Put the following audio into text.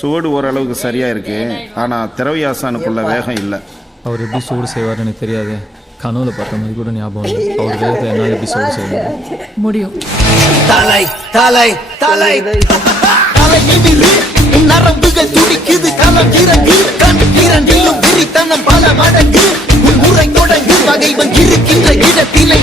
சூடு ஓரளவுக்கு சரியா இருக்கு, ஆனா திரவியாசானுக்குள்ள வேகம் இல்லை. அவர் எப்படி சூடு செய்வார்னு எனக்கு தெரியாது. கனவுல பார்த்த மாதிரி கூட ஞாபகம் இல்லை. அவர் வேகத்தை என்னால் எப்படி சூடு செய்ய முடியும்? தலை தலை தலை தலை நிமிரு, நரம்புகள் துடிக்குது, களம் இறங்கு, கண் இரண்டிலும் விரித்தனம் பல மடங்கு, உன் முறை தொடங்கு, பகைவன் இருக்கின்ற இடத்திலே